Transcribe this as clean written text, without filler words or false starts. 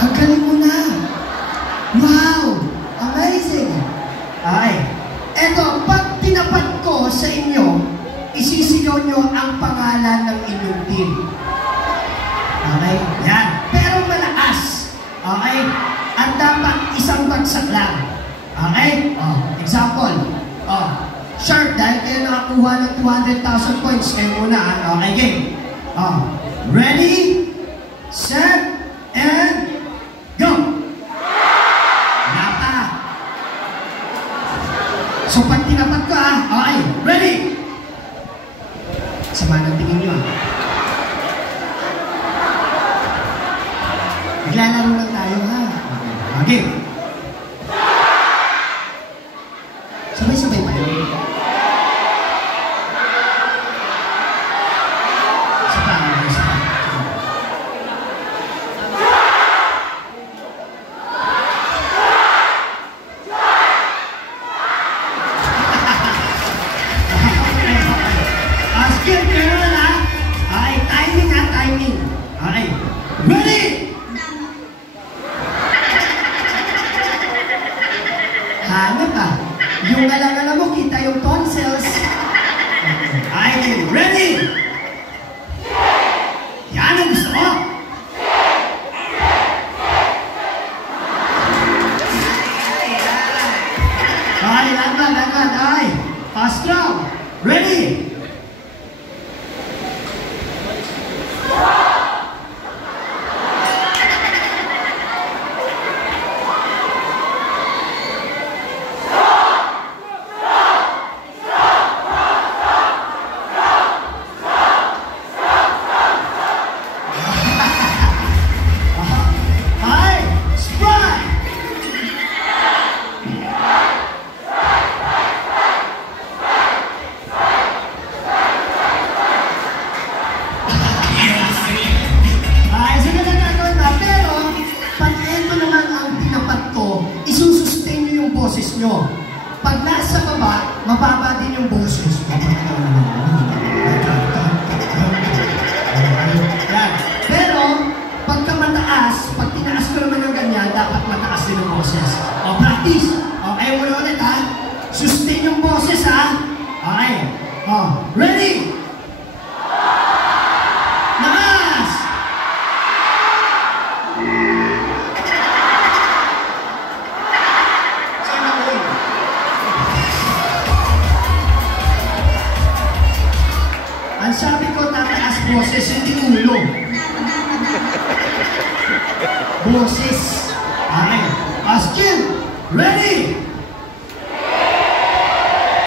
Ang galing mo na. Wow! Amazing! Okay. Eto, pag tinapat ko sa inyo, isisigaw nyo ang pangalan ng inyong team. Okay? Yan. Pero malakas. Okay? At dapat isang bagsak lang. Okay? Example. Sharp, dahil kayo nakakuha ng 200,000 points, kayo muna. Okay, game. Ready, set, and go! Napa. So, pag tinapat ko, okay, ready? Sama ng tingin nyo, Naglalaro lang tayo, ha? Okay. Sabay-sabay pa yun. Hanap ah. Yung alang-alang mo, kita yung tonsils. Okay, ready? Yan ang gusto ko. Okay, lagman. Okay, strong. Ready? Nyo. Pag nasa baba, mababa din yung boses. Yan. Pero, pagka mataas, pag tinaas ko naman ng ganyan, dapat mataas din yung boses. Practice. Okay, muna ulit ha. Sustain yung boses ha. Okay. Ready? Nakas! Ang sabi ko, tataas boses, hindi ulo. Boses. Okay. Skill. Ready?